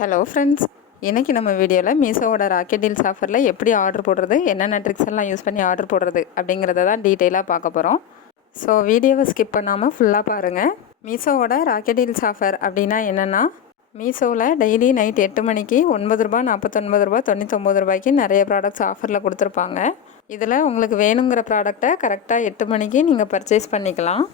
Hello friends இன்றைக்கி நம்ம வீடியோவில் மீஷோவோட ராக்கெட் டீல்ஸ் ஆஃபரில் எப்படி ஆர்டர் போடுறது என்னென்ன ட்ரிக்ஸ் எல்லாம் யூஸ் பண்ணி ஆர்டர் போடுறது அப்படிங்கிறத தான் டீட்டெயிலாக பார்க்க போகிறோம் ஸோ வீடியோவை ஸ்கிப் பண்ணாமல் ஃபுல்லாக பாருங்கள் மீஷோவோட ராக்கெட் டீல்ஸ் ஆஃபர் அப்படின்னா என்னென்னா மீஷோவில் டெய்லி நைட் எட்டு மணிக்கு ஒன்பது ரூபா நாற்பத்தொன்பது ரூபா தொண்ணூத்தொம்பது ரூபாய்க்கு நிறைய ப்ராடக்ட்ஸ் ஆஃபரில் கொடுத்துருப்பாங்க. இதில் உங்களுக்கு வேணுங்கிற ப்ராடக்டை கரெக்டாக எட்டு மணிக்கு நீங்கள் பர்ச்சேஸ் பண்ணிக்கலாம்.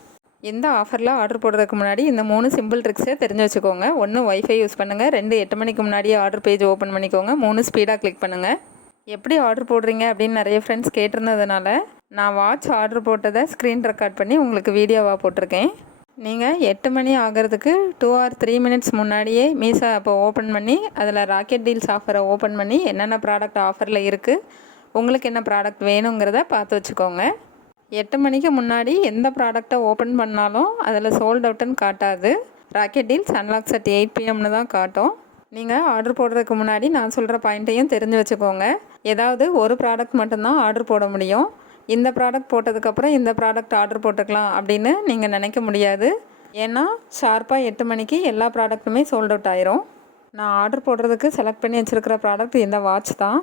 எந்த ஆஃபரில் ஆர்டர் போடுறதுக்கு முன்னாடி இந்த மூணு சிம்பிள் ட்ரிக்ஸை தெரிஞ்சு வச்சுக்கோங்க. ஒன்று ஒய்ஃபை யூஸ் பண்ணுங்கள் ரெண்டு எட்டு மணிக்கு முன்னாடியே ஆர்டர் பேஜ் ஓப்பன் பண்ணிக்கோங்க மூணு ஸ்பீடாக கிளிக் பண்ணுங்கள் எப்படி ஆர்டர் போடுறீங்க அப்படின்னு நிறைய ஃப்ரெண்ட்ஸ் கேட்டிருந்ததுனால நான் வாட்ச் ஆர்டர் போட்டதை ஸ்க்ரீன் ரெக்கார்ட் பண்ணி உங்களுக்கு வீடியோவாக போட்டிருக்கேன். நீங்கள் எட்டு மணி ஆகிறதுக்கு டூ ஆர் த்ரீ மினிட்ஸ் முன்னாடியே மீசா அப்போ ஓப்பன் பண்ணி அதில் ராக்கெட் டீல்ஸ் ஆஃபரை ஓப்பன் பண்ணி என்னென்ன ப்ராடக்ட் ஆஃபரில் இருக்குது உங்களுக்கு என்ன ப்ராடக்ட் வேணுங்கிறத பார்த்து வச்சுக்கோங்க. எட்டு மணிக்கு முன்னாடி எந்த ப்ராடக்டை ஓப்பன் பண்ணாலும் அதில் சோல்ட் அவுட்டுன்னு காட்டாது. Rocket deals unlocks at eight பிஎம்னு தான் காட்டும். நீங்கள் ஆர்டர் போடுறதுக்கு முன்னாடி நான் சொல்கிற பாயிண்ட்டையும் தெரிஞ்சு வச்சுக்கோங்க. ஏதாவது ஒரு ப்ராடக்ட் மட்டும்தான் ஆர்டர் போட முடியும். இந்த ப்ராடக்ட் போட்டதுக்கப்புறம் இந்த ப்ராடக்ட் ஆர்டர் போட்டுக்கலாம் அப்படின்னு நீங்கள் நினைக்க முடியாது. ஏன்னா ஷார்ப்பாக எட்டு மணிக்கு எல்லா ப்ராடக்ட்டுமே சோல்ட் அவுட் ஆயிரும். நான் ஆர்டர் போடுறதுக்கு செலக்ட் பண்ணி வச்சுருக்கிற ப்ராடக்ட் இந்த வாட்ச் தான்.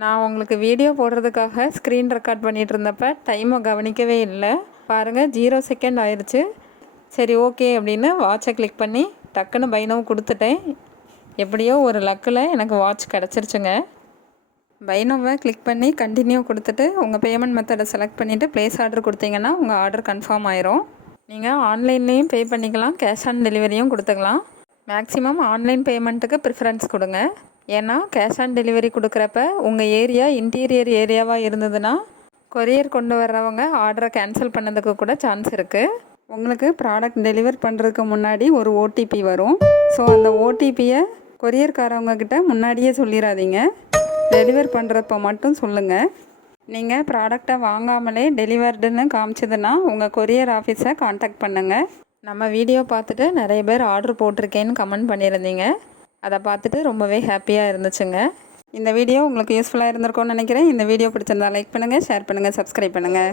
நான் உங்களுக்கு வீடியோ போடுறதுக்காக ஸ்க்ரீன் ரெக்கார்ட் பண்ணிகிட்டு இருந்தப்ப டைமை கவனிக்கவே இல்லை. பாருங்கள் ஜீரோ செகண்ட் ஆயிடுச்சு சரி ஓகே அப்படின்னு வாட்சை கிளிக் பண்ணி டக்குன்னு பைனவும் கொடுத்துட்டேன். எப்படியோ ஒரு லக்கில் எனக்கு வாட்ச் கிடச்சிருச்சுங்க. பைனோவை கிளிக் பண்ணி கண்டினியூ கொடுத்துட்டு உங்கள் பேமெண்ட் மெத்தடை செலக்ட் பண்ணிவிட்டு ப்ளேஸ் ஆர்டர் கொடுத்தீங்கன்னா உங்கள் ஆர்டர் கன்ஃபார்ம் ஆயிரும். நீங்கள் ஆன்லைன்லேயும் பே பண்ணிக்கலாம் கேஷ் ஆன் டெலிவரியும் கொடுத்துக்கலாம். மேக்ஸிமம் ஆன்லைன் பேமெண்ட்டுக்கு ப்ரிஃபரன்ஸ் கொடுங்க. ஏன்னா கேஷ் ஆன் டெலிவரி கொடுக்குறப்ப உங்கள் ஏரியா இன்டீரியர் ஏரியாவாக இருந்ததுன்னா கொரியர் கொண்டு வர்றவங்க ஆர்டரை கேன்சல் பண்ணதுக்கு கூட சான்ஸ் இருக்குது உங்களுக்கு ப்ராடக்ட் டெலிவர் பண்ணுறதுக்கு முன்னாடி ஒரு ஓடிபி வரும். ஸோ அந்த ஓடிபியை கொரியர்காரவங்க கிட்ட முன்னாடியே சொல்லிடாதீங்க டெலிவர் பண்ணுறப்ப மட்டும் சொல்லுங்கள் நீங்கள் ப்ராடக்டை வாங்காமலே டெலிவர்டுன்னு காமிச்சதுன்னா உங்கள் கொரியர் ஆஃபீஸை காண்டாக்ட் பண்ணுங்கள் நம்ம வீடியோ பார்த்துட்டு நிறைய பேர் ஆர்டர் போட்டிருக்கேன்னு கமெண்ட் பண்ணியிருந்தீங்க. அதை பார்த்துட்டு ரொம்பவே ஹாப்பியாக இருந்துச்சுங்க. இந்த வீடியோ உங்களுக்கு யூஸ்ஃபுல்லாக இருந்திருக்கும்னு நினைக்கிறேன். இந்த வீடியோ பிடிச்சிருந்தா லைக் பண்ணுங்கள் ஷேர் பண்ணுங்கள் சப்ஸ்கிரைப் பண்ணுங்கள்